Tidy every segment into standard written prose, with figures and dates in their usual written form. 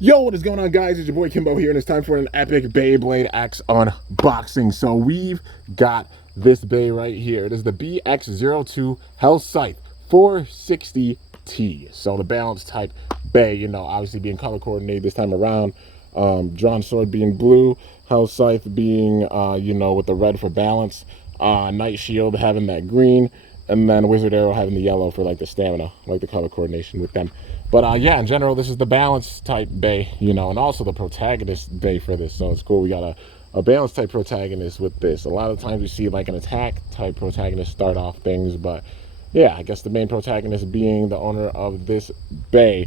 Yo, what is going on, guys? It's your boy Kimbo here, and it's time for an epic Beyblade X unboxing. So we've got this Bay right here. It is the BX02 Hellsscythe 460T. So the balance type Bay, you know, obviously being color coordinated this time around. Drawn sword being blue, Hellsscythe being, you know, with the red for balance. Night Shield having that green, and then Wizard Arrow having the yellow for like the stamina, like the color coordination with them. But yeah, in general, this is the balance type Bay, you know, and also the Protagonist Bay for this. So it's cool. We got a balance type Protagonist with this. A lot of times we see like an attack type Protagonist start off things, but yeah, I guess the main protagonist being the owner of this Bay.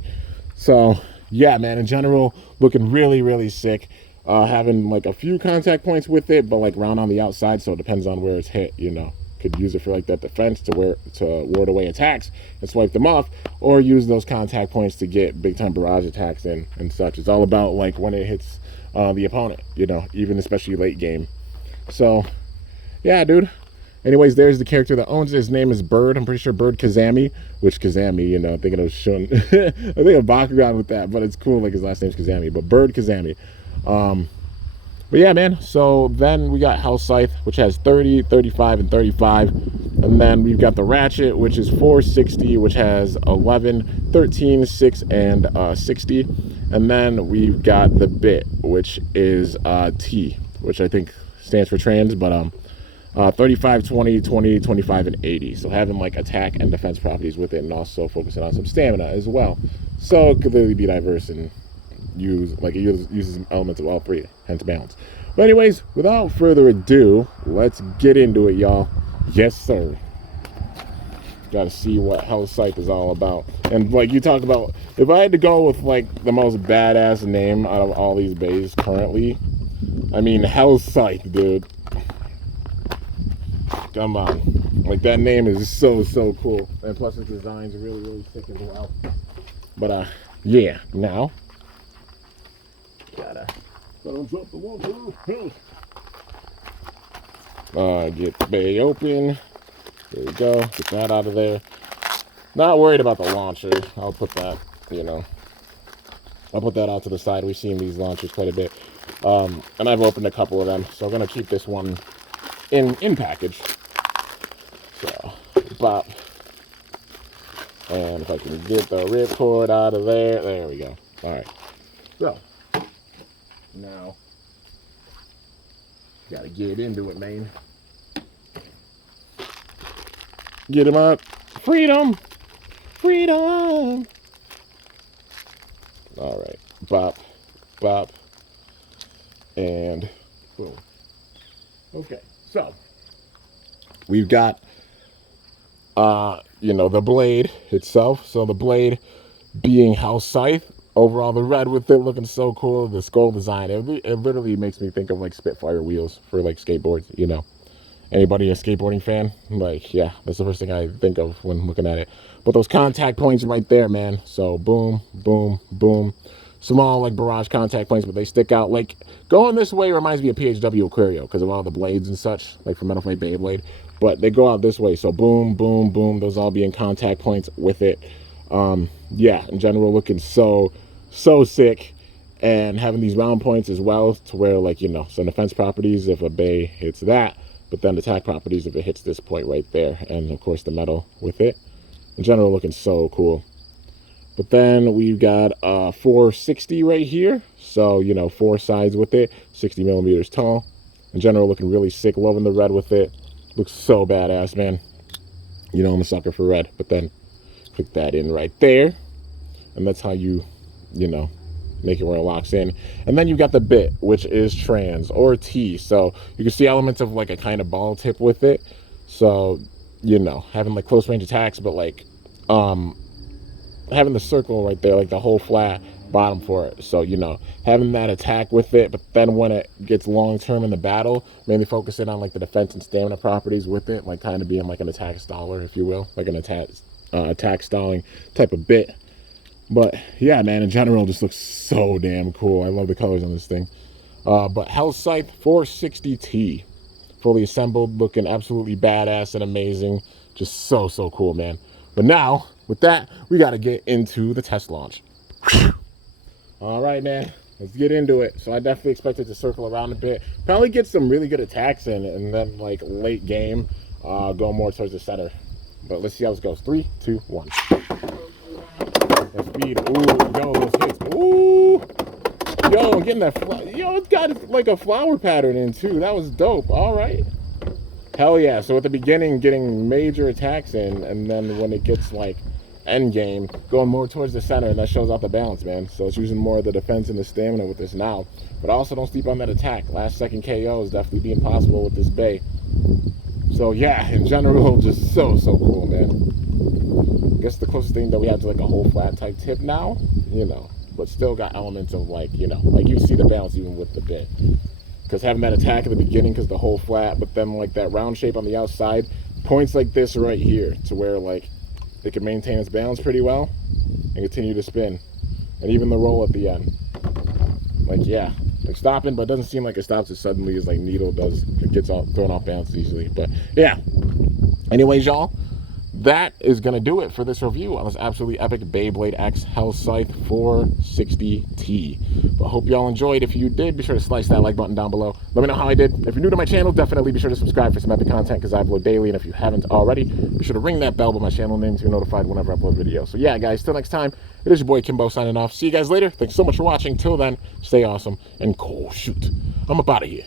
So yeah, man, in general, looking really, really sick. Having like a few contact points with it, but like round on the outside, so it depends on where it's hit, you know. Could use it for like that defense to ward away attacks and swipe them off, or use those contact points to get big time barrage attacks in and such. It's all about like when it hits the opponent, you know, even especially late game. So yeah, dude. Anyways, there's the character that owns it. His name is Bird. I'm pretty sure Bird Kazami, which Kazami, you know, thinking of Shun. I think of Bakugan with that, but it's cool. Like his last name's Kazami, but Bird Kazami. But yeah, man, so then we got Hellsscythe, which has 30, 35, and 35. And then we've got the Ratchet, which is 460, which has 11, 13, 6, and 60. And then we've got the Bit, which is T, which I think stands for trans, but 35, 20, 20, 25, and 80. So having like attack and defense properties with it, and also focusing on some stamina as well. So it could literally be diverse and it uses elements of all three, hence balance. But anyways, without further ado, let's get into it, y'all. Yes, sir. Gotta see what Hellsscythe is all about. And like you talk about, if I had to go with like the most badass name out of all these bays currently, I mean Hellsscythe, dude. Come on. Like that name is so cool. And plus its design's really, really sick as well. But yeah, now gotta drop the water. Get the bay open. There we go. Get that out of there. Not worried about the launcher. I'll put that, you know, I'll put that out to the side. We've seen these launchers quite a bit. And I've opened a couple of them. So I'm gonna keep this one in package. So pop. And if I can get the ripcord out of there we go. Alright. So now, gotta get into it, man. Get him up. Freedom! Freedom! Alright. Bop. Bop. And boom. Okay, so we've got you know, the blade itself. So the blade being Hellsscythe. Overall, the red with it looking so cool. The skull design, it literally makes me think of like Spitfire wheels for like skateboards, you know. Anybody a skateboarding fan? Like, yeah, that's the first thing I think of when looking at it. But those contact points right there, man. So boom, boom, boom. Small like barrage contact points, but they stick out. Like going this way reminds me of PHW Aquario because of all the blades and such, like for Metal Fight Beyblade. But they go out this way, so boom, boom, boom. Those all being contact points with it. Yeah, in general, looking so sick, and having these round points as well to where, like, you know, some defense properties if a bay hits that, but then attack properties if it hits this point right there, and of course the metal with it. In general, looking so cool. But then we've got 460 right here, so you know, 4 sides with it, 60 millimeters tall. In general, looking really sick. Loving the red with it. Looks so badass, man. You know, I'm a sucker for red. But then click that in right there, and that's how you know, make it where it locks in. And then you've got the Bit, which is trans or T. So you can see elements of like a kind of ball tip with it. So, you know, having like close range attacks, but like having the circle right there, like the whole flat bottom for it. So, you know, having that attack with it, but then when it gets long term in the battle, mainly focusing on like the defense and stamina properties with it, like kind of being like an attack staller, if you will, like an attack stalling type of Bit. But yeah, man, in general, just looks so damn cool. I love the colors on this thing. But Hellsscythe 460T, fully assembled, looking absolutely badass and amazing. Just so cool, man. But now, with that, we got to get into the test launch. All right, man. Let's get into it. So I definitely expect it to circle around a bit. Probably get some really good attacks in, and then like late game, go more towards the center. But let's see how this goes. 3, 2, 1. That speed. Ooh, yo, those hits. Ooh. Yo, I'm getting that. Yo, it's got like a flower pattern in too. That was dope. All right. Hell yeah. So at the beginning, getting major attacks in, and then when it gets like end game, going more towards the center, and that shows off the balance, man. So it's using more of the defense and the stamina with this now. But also don't sleep on that attack. Last second KO is definitely being possible with this Bey. So yeah, in general, just so cool, man. I guess the closest thing that we have to like a whole flat type tip now, you know, but still got elements of like, you know, like you see the balance even with the Bey. Because having that attack at the beginning, because the whole flat, but then like that round shape on the outside, points like this right here to where like it can maintain its balance pretty well and continue to spin. And even the roll at the end. Like, yeah, like stopping, but it doesn't seem like it stops as suddenly as like Needle does. It gets thrown off balance easily. But yeah. Anyways, y'all, that is going to do it for this review on this absolutely epic Beyblade X Hellsscythe 460T. But I hope y'all enjoyed. If you did, be sure to slice that like button down below. Let me know how I did. If you're new to my channel, definitely be sure to subscribe for some epic content because I upload daily. And if you haven't already, be sure to ring that bell with my channel name to be notified whenever I upload videos. So yeah, guys, till next time, it is your boy Kimbo signing off. See you guys later. Thanks so much for watching. Till then, stay awesome and cool. Shoot, I'm up out of here.